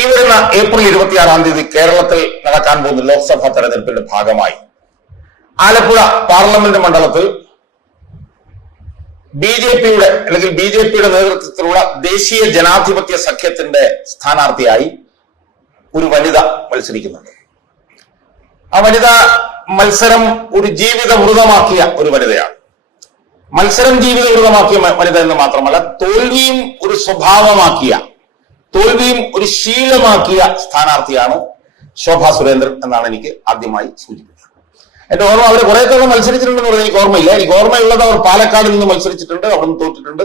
ഈ വരുന്ന ഏപ്രിൽ 26 കേരളത്തിൽ നടക്കാൻ പോകുന്ന ലോക്സഭാ തെരഞ്ഞെടുപ്പിന്റെ ഭാഗമായി ആലപ്പുഴ പാർലമെന്റ് മണ്ഡലത്തിൽ ബി ജെ പിയുടെ നേതൃത്വത്തിലുള്ള ദേശീയ ജനാധിപത്യ സഖ്യത്തിന്റെ സ്ഥാനാർത്ഥിയായി ഒരു വനിത മത്സരിക്കുന്നുണ്ട്. ആ വനിത മത്സരം ഒരു ജീവിതവൃതമാക്കിയ ഒരു വനിതയാണ്. മത്സരം ജീവിതവൃതമാക്കിയ വനിത എന്ന് മാത്രമല്ല, തോൽവിയും ഒരു സ്വഭാവമാക്കിയ, തോൽവിയും ഒരു ശീലമാക്കിയ സ്ഥാനാർത്ഥിയാണ് ശോഭാ സുരേന്ദ്രൻ എന്നാണ് എനിക്ക് ആദ്യമായി സൂചിപ്പിക്കുന്നത്. എന്റെ ഓർമ്മ അവർ കുറെ തവണ മത്സരിച്ചിട്ടുണ്ടെന്ന് പറഞ്ഞാൽ എനിക്ക് ഓർമ്മയില്ല. എനിക്ക് ഓർമ്മയുള്ളത് അവർ പാലക്കാട് നിന്ന് മത്സരിച്ചിട്ടുണ്ട്, അവിടെ നിന്ന് തോറ്റിട്ടുണ്ട്.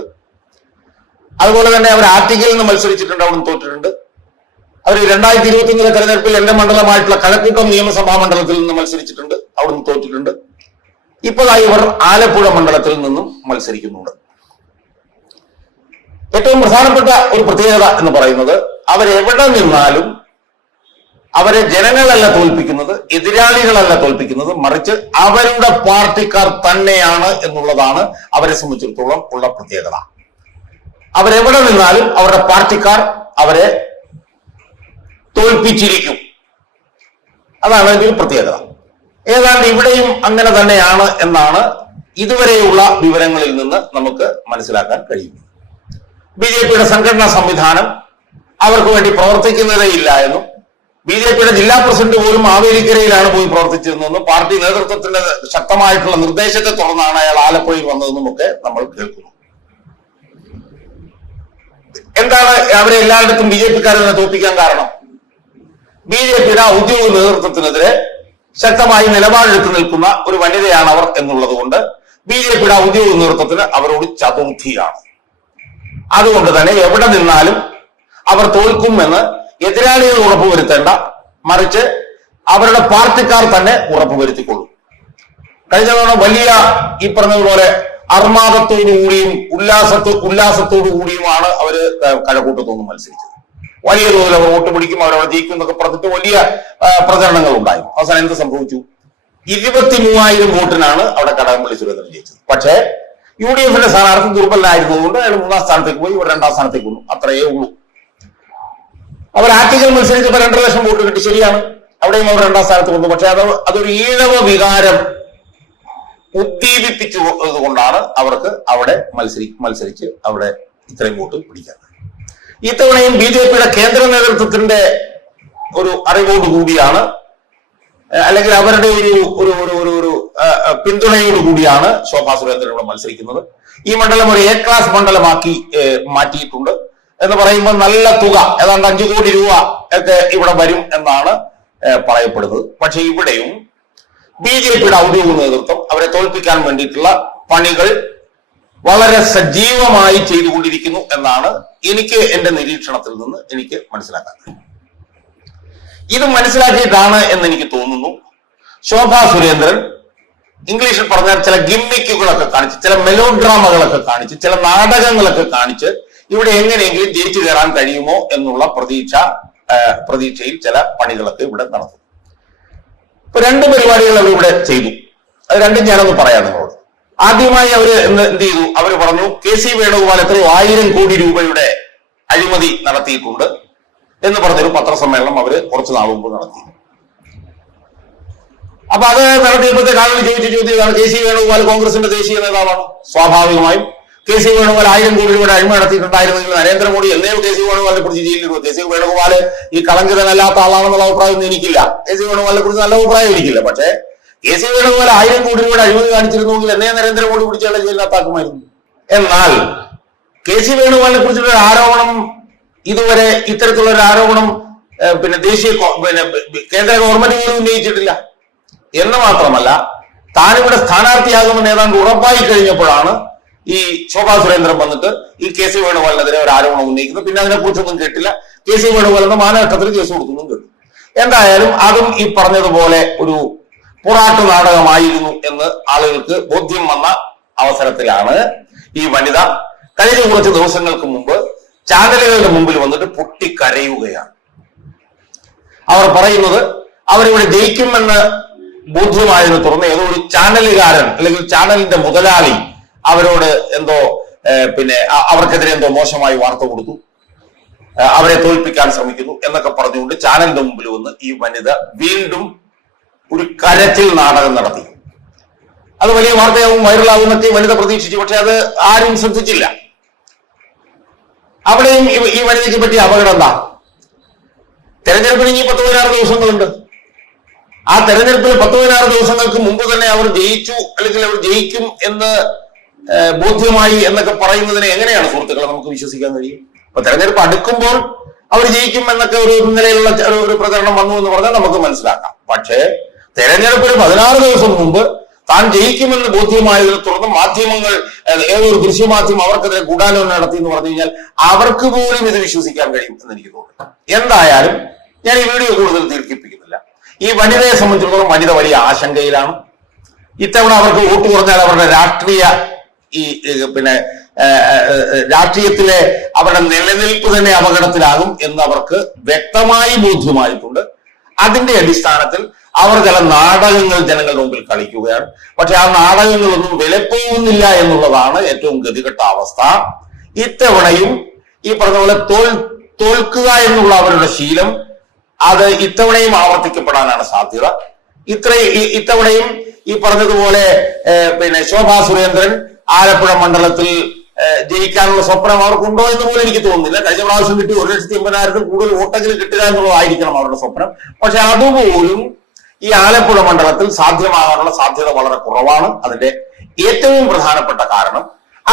അതുപോലെ തന്നെ അവർ ആറ്റിങ്ങലിൽ നിന്ന് മത്സരിച്ചിട്ടുണ്ട്, അവിടെ നിന്ന് തോറ്റിട്ടുണ്ട്. അവർ 2021 തെരഞ്ഞെടുപ്പിൽ എന്റെ മണ്ഡലമായിട്ടുള്ള കഴക്കൂട്ടം നിയമസഭാ മണ്ഡലത്തിൽ നിന്ന് മത്സരിച്ചിട്ടുണ്ട്, അവിടെ നിന്ന് തോറ്റിട്ടുണ്ട്. ഇപ്പോഴായി ഇവർ ആലപ്പുഴ മണ്ഡലത്തിൽ നിന്നും മത്സരിക്കുന്നുണ്ട്. ഏറ്റവും പ്രധാനപ്പെട്ട ഒരു പ്രത്യേകത എന്ന് പറയുന്നത്, അവരെവിടെ നിന്നാലും അവരെ ജനങ്ങളല്ല തോൽപ്പിക്കുന്നത്, എതിരാളികളല്ല തോൽപ്പിക്കുന്നത്, മറിച്ച് അവരുടെ പാർട്ടിക്കാർ തന്നെയാണ് എന്നുള്ളതാണ് അവരെ സംബന്ധിച്ചിടത്തോളം ഉള്ള പ്രത്യേകത. അവരെവിടെ നിന്നാലും അവരുടെ പാർട്ടിക്കാർ അവരെ തോൽപ്പിച്ചിരിക്കും. അതാണ് അതിന്റെ പ്രത്യേകത. ഏതാണ്ട് ഇവിടെയും അങ്ങനെ തന്നെയാണ് എന്നാണ് ഇതുവരെയുള്ള വിവരങ്ങളിൽ നിന്ന് നമുക്ക് മനസ്സിലാക്കാൻ കഴിയുന്നത്. ബി ജെ പിയുടെ സംഘടനാ സംവിധാനം അവർക്ക് വേണ്ടി പ്രവർത്തിക്കുന്നതേ ഇല്ല എന്നും, ബി ജെ പിയുടെ ജില്ലാ പ്രസിഡന്റ് പോലും മാവേലിക്കരയിലാണ് പോയി പ്രവർത്തിച്ചിരുന്നതെന്നും, പാർട്ടി നേതൃത്വത്തിന്റെ ശക്തമായിട്ടുള്ള നിർദ്ദേശത്തെ തുടർന്നാണ് അയാൾ ആലപ്പുഴയിൽ വന്നതെന്നും ഒക്കെ നമ്മൾ കേൾക്കുന്നു. എന്താണ് അവരെ എല്ലായിടത്തും ബി ജെ പിക്കാരെ തോൽപ്പിക്കാൻ കാരണം? ബി ജെ പിയുടെ ഔദ്യോഗിക നേതൃത്വത്തിനെതിരെ ശക്തമായി നിലപാടെടുത്ത് നിൽക്കുന്ന ഒരു വനിതയാണ് അവർ എന്നുള്ളത് കൊണ്ട് ബി ജെ പിയുടെ ഔദ്യോഗിക നേതൃത്വത്തിന് അവരോട് ചതുർത്ഥിയാണ്. അതുകൊണ്ട് തന്നെ എവിടെ നിന്നാലും അവർ തോൽക്കുമെന്ന് എതിരാളികൾ ഉറപ്പുവരുത്തേണ്ട, മറിച്ച് അവരുടെ പാർട്ടിക്കാർ തന്നെ ഉറപ്പുവരുത്തിക്കൊള്ളും. കഴിഞ്ഞ തവണ വലിയ ഈ പറഞ്ഞതുപോലെ അർമാദത്തോടുകൂടിയും ഉല്ലാസത്തോടു കൂടിയുമാണ് അവര് കഴക്കൂട്ടത്തൊന്നും മത്സരിച്ചത്. വലിയ തോതിൽ അവർ വോട്ട് പിടിക്കും, അവരവിടെ ജയിക്കും എന്നൊക്കെ പറഞ്ഞിട്ട് വലിയ പ്രചരണങ്ങൾ ഉണ്ടായി. അവസാനം എന്ത് സംഭവിച്ചു? 23,000 വോട്ടിനാണ് അവിടെ കടകംപള്ളി സുരേന്ദ്രൻ ജയിച്ചത്. പക്ഷേ യു ഡി എഫിന്റെ സ്ഥാനാർത്ഥി ദുർബലനായിരുന്നതുകൊണ്ട് അയാൾ 3ാം സ്ഥാനത്തേക്ക് പോയി, ഇവർ 2ാം സ്ഥാനത്തേക്ക് വന്നു. അത്രയേ ഉള്ളൂ. അവർ ആറ്റിങ്ങൽ മത്സരിച്ചപ്പോൾ 2.5 ലക്ഷം വോട്ട് കിട്ടി, ശരിയാണ്. അവിടെയും അവർ 2ാം സ്ഥാനത്ത് വന്നു. പക്ഷെ അതൊരു ഈഴവ വികാരം ഉദ്ദീപിപ്പിച്ചത് കൊണ്ടാണ് അവർക്ക് അവിടെ മത്സരിച്ച് അവിടെ ഇത്രയും വോട്ട് പിടിക്കാൻ. ഇത്തവണയും ബി ജെ പിയുടെ കേന്ദ്ര നേതൃത്വത്തിന്റെ ഒരു അറിവോടുകൂടിയാണ്, അല്ലെങ്കിൽ അവരുടെ ഒരു പിന്തുണയോടുകൂടിയാണ് ശോഭാ സുരേന്ദ്രൻ ഇവിടെ മത്സരിക്കുന്നത്. ഈ മണ്ഡലം ഒരു എ ക്ലാസ് മണ്ഡലമാക്കി മാറ്റിയിട്ടുണ്ട് എന്ന് പറയുമ്പോൾ നല്ല തുക, ഏതാണ്ട് 5 കോടി രൂപ ഒക്കെ ഇവിടെ വരും എന്നാണ് പറയപ്പെടുന്നത്. പക്ഷെ ഇവിടെയും ബി ജെ പിയുടെ ഔദ്യോഗിക നേതൃത്വം അവരെ തോൽപ്പിക്കാൻ വേണ്ടിയിട്ടുള്ള പണികൾ വളരെ സജീവമായി ചെയ്തുകൊണ്ടിരിക്കുന്നു എന്നാണ് എനിക്ക് എന്റെ നിരീക്ഷണത്തിൽ നിന്ന് എനിക്ക് മനസ്സിലാക്കാൻ കഴിയും. ഇത് മനസ്സിലാക്കിയിട്ടാണ് എന്ന് എനിക്ക് തോന്നുന്നു ശോഭാ സുരേന്ദ്രൻ ഇംഗ്ലീഷിൽ പറഞ്ഞാൽ ചില ഗിമ്മിക്കുകളൊക്കെ കാണിച്ച്, ചില മെലോഡ്രാമകളൊക്കെ കാണിച്ച്, ചില നാടകങ്ങളൊക്കെ കാണിച്ച് ഇവിടെ എങ്ങനെയെങ്കിലും ജയിച്ചു കയറാൻ കഴിയുമോ എന്നുള്ള പ്രതീക്ഷയിൽ ചില പണികളൊക്കെ ഇവിടെ നടത്തും. ഇപ്പൊ 2 പരിപാടികൾ അവരിവിടെ ചെയ്തു. അത് രണ്ടും ഞാനൊന്ന് പറയാം നിങ്ങളോട്. ആദ്യമായി അവര് എന്ത് ചെയ്തു? അവര് പറഞ്ഞു കെ സി വേണുഗോപാൽ എത്രയോ 1000 കോടി രൂപയുടെ അഴിമതി നടത്തിയിട്ടുണ്ട് എന്ന് പറഞ്ഞൊരു പത്രസമ്മേളനം അവര് കുറച്ചു നാൾ മുമ്പ് നടത്തി. അപ്പൊ അത് നടത്തിയപ്പോഴത്തെ ആളുകൾ ചോദിച്ച ചോദ്യമാണ്, കെ സി വേണുഗോപാൽ കോൺഗ്രസിന്റെ ദേശീയ നേതാവാണ്. സ്വാഭാവികമായും കെ സി വേണുഗോപാൽ 1000 കോടി രൂപയുടെ അഴിമതി നടത്തിയിട്ടുണ്ടായിരുന്നെങ്കിൽ നരേന്ദ്രമോദി എന്നേ കെ സി വേണുഗോപാലിനെ കുറിച്ച് ജയിലിലിരുന്നു. കെ സി വേണുഗോപാൽ ഈ കളങ്കിതനല്ലാത്ത ആളാണെന്നുള്ള അഭിപ്രായമൊന്നും എനിക്കില്ല. കെ സി വേണുഗോപാലിനെ കുറിച്ച് നല്ല അഭിപ്രായം എനിക്കില്ല. പക്ഷേ കെ സി വേണുഗോപാൽ 1000 കോടി രൂപയുടെ അഴിമതി കാണിച്ചിരുന്നെങ്കിൽ എന്നെ നരേന്ദ്രമോദി പിടിച്ചുള്ള ജയിലിനകത്താക്കുമായിരുന്നു. എന്നാൽ കെ സി വേണുഗോപാലിനെ കുറിച്ചുള്ള ആരോപണം ഇതുവരെ ഇത്തരത്തിലുള്ള ഒരു ആരോപണം കേന്ദ്ര ഗവൺമെന്റ് പോലും ഉന്നയിച്ചിട്ടില്ല. എന്ന് മാത്രമല്ല, താനിവിടെ സ്ഥാനാർത്ഥിയാകുമെന്ന് ഏതാണ്ട് ഉറപ്പായി കഴിഞ്ഞപ്പോഴാണ് ഈ ശോഭാ സുരേന്ദ്രൻ വന്നിട്ട് ഈ കെ സി വേണുഗോപാലിനെതിരെ ഒരു ആരോപണം ഉന്നയിക്കുന്നത്. പിന്നെ അതിനെക്കുറിച്ചൊന്നും കേട്ടില്ല. കെ സി വേണുഗോപാലിന്റെ മാനനഷ്ടത്തിൽ കേസ് കൊടുത്തൊന്നും കേട്ടു. എന്തായാലും അതും ഈ പറഞ്ഞതുപോലെ ഒരു പുറാട്ട് നാടകമായിരുന്നു എന്ന് ആളുകൾക്ക് ബോധ്യം വന്ന അവസരത്തിലാണ് ഈ വനിത കഴിഞ്ഞ കുറച്ച് ദിവസങ്ങൾക്ക് മുമ്പ് ചാനലുകളുടെ മുമ്പിൽ വന്നിട്ട് പൊട്ടിക്കരയുകയാണ്. അവർ പറയുന്നത് അവരിവിടെ ജയിക്കുമെന്ന് ബോധ്യമായതിനെ തുടർന്ന് ഏതോ ഒരു ചാനലുകാരൻ അല്ലെങ്കിൽ ചാനലിന്റെ മുതലാളി അവരോട് എന്തോ അവർക്കെതിരെ എന്തോ മോശമായി വാർത്ത കൊടുത്തു. അവരെ തോൽപ്പിക്കാൻ ശ്രമിക്കുന്നു എന്നൊക്കെ പറഞ്ഞുകൊണ്ട് ചാനലിന്റെ മുമ്പിൽ വന്ന് ഈ വനിത വീണ്ടും ഒരു കരച്ചിൽ നാടകം നടത്തി. അത് വലിയ വാർത്തയാവും, വൈറലാവും എന്നൊക്കെ വനിത പ്രതീക്ഷിച്ചു. പക്ഷെ അത് ആരും ശ്രദ്ധിച്ചില്ല. അവിടെയും ഈ വനിതയ്ക്ക് പറ്റിയ അപകടം എന്താ? തെരഞ്ഞെടുപ്പിന് ഇനി 10-16 ദിവസങ്ങളുണ്ട്. ആ തെരഞ്ഞെടുപ്പിൽ 10-16 ദിവസങ്ങൾക്ക് മുമ്പ് തന്നെ അവർ ജയിച്ചു അല്ലെങ്കിൽ അവർ ജയിക്കും എന്ന് ബോധ്യമായി എന്നൊക്കെ പറയുന്നതിനെ എങ്ങനെയാണ് സുഹൃത്തുക്കളെ നമുക്ക് വിശ്വസിക്കാൻ കഴിയും? അപ്പൊ തെരഞ്ഞെടുപ്പ് അടുക്കുമ്പോൾ അവർ ജയിക്കും എന്നൊക്കെ ഒരു നിലയിലുള്ള ഒരു പ്രചരണം വന്നു എന്ന് പറഞ്ഞാൽ നമുക്ക് മനസ്സിലാക്കാം. പക്ഷേ തെരഞ്ഞെടുപ്പിന് 16 ദിവസം മുമ്പ് താൻ ജയിക്കുമെന്ന് ബോധ്യമായതിനെ തുടർന്ന് മാധ്യമങ്ങൾ, ഏതൊരു ദൃശ്യമാധ്യമം അവർക്കെതിരെ ഗൂഢാലോചന നടത്തി എന്ന് പറഞ്ഞു കഴിഞ്ഞാൽ അവർക്ക് പോലും ഇത് വിശ്വസിക്കാൻ കഴിയും എന്ന് എനിക്ക് തോന്നുന്നു. എന്തായാലും ഞാൻ ഈ വീഡിയോ കൂടുതൽ ദീർഘിപ്പിക്കുന്നില്ല. ഈ വനിതയെ സംബന്ധിച്ചിടത്തോളം വനിത വലിയ ആശങ്കയിലാണ്. ഇത്തവണ അവർക്ക് വോട്ട് കുറഞ്ഞാൽ അവരുടെ രാഷ്ട്രീയത്തിലെ അവരുടെ നിലനിൽപ്പ് തന്നെ അപകടത്തിലാകും എന്ന് അവർക്ക് വ്യക്തമായി ബോധ്യമായിട്ടുണ്ട്. അതിന്റെ അടിസ്ഥാനത്തിൽ അവർ ചില നാടകങ്ങൾ ജനങ്ങളുടെ മുമ്പിൽ കളിക്കുകയാണ്. പക്ഷെ ആ നാടകങ്ങളൊന്നും വിലപ്പോകുന്നില്ല എന്നുള്ളതാണ് ഏറ്റവും ഗതികെട്ട അവസ്ഥ. ഇത്തവണയും ഈ പറഞ്ഞ പോലെ തോൽക്കുക എന്നുള്ള അവരുടെ ശീലം അത് ഇത്തവണയും ആവർത്തിക്കപ്പെടാനാണ് സാധ്യത. ഇത്തവണയും ഈ പറഞ്ഞതുപോലെ ശോഭാ സുരേന്ദ്രൻ ആലപ്പുഴ മണ്ഡലത്തിൽ ജയിക്കാനുള്ള സ്വപ്നം അവർക്കുണ്ടോ എന്ന് പോലും എനിക്ക് തോന്നുന്നില്ല. കഴിഞ്ഞ പ്രാവശ്യം കിട്ടി 1,80,000 കൂടുതൽ വോട്ടെങ്കിലും കിട്ടുക എന്നുള്ളതായിരിക്കണം അവരുടെ സ്വപ്നം. പക്ഷെ അതുപോലും ഈ ആലപ്പുഴ മണ്ഡലത്തിൽ സാധ്യമാകാനുള്ള സാധ്യത വളരെ കുറവാണ്. അതിന്റെ ഏറ്റവും പ്രധാനപ്പെട്ട കാരണം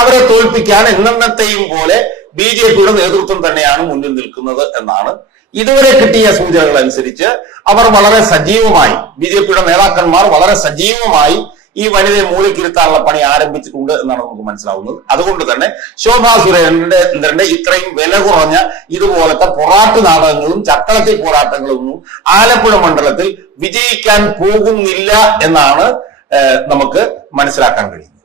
അവരെ തോൽപ്പിക്കാൻ എന്നത്തെയും പോലെ BJPയുടെ നേതൃത്വം തന്നെയാണ് മുന്നിൽ നിൽക്കുന്നത് എന്നാണ്. ഇതുവരെ കിട്ടിയ സൂചനകൾ അനുസരിച്ച് അവർ വളരെ സജീവമായി, BJPയുടെ നേതാക്കന്മാർ വളരെ സജീവമായി ഈ വനിതയെ മൂലക്കിരുത്താനുള്ള പണി ആരംഭിച്ചിട്ടുണ്ട് എന്നാണ് നമുക്ക് മനസ്സിലാവുന്നത്. അതുകൊണ്ട് തന്നെ ശോഭാ സുരേന്ദ്രന്റെ ഇത്രയും വില കുറഞ്ഞ ഇതുപോലത്തെ പൊറാട്ട് നാടകങ്ങളും ചക്കളത്തി പോരാട്ടങ്ങളൊന്നും ആലപ്പുഴ മണ്ഡലത്തിൽ വിജയിക്കാൻ പോകുന്നില്ല എന്നാണ് നമുക്ക് മനസ്സിലാക്കാൻ കഴിയുന്നത്.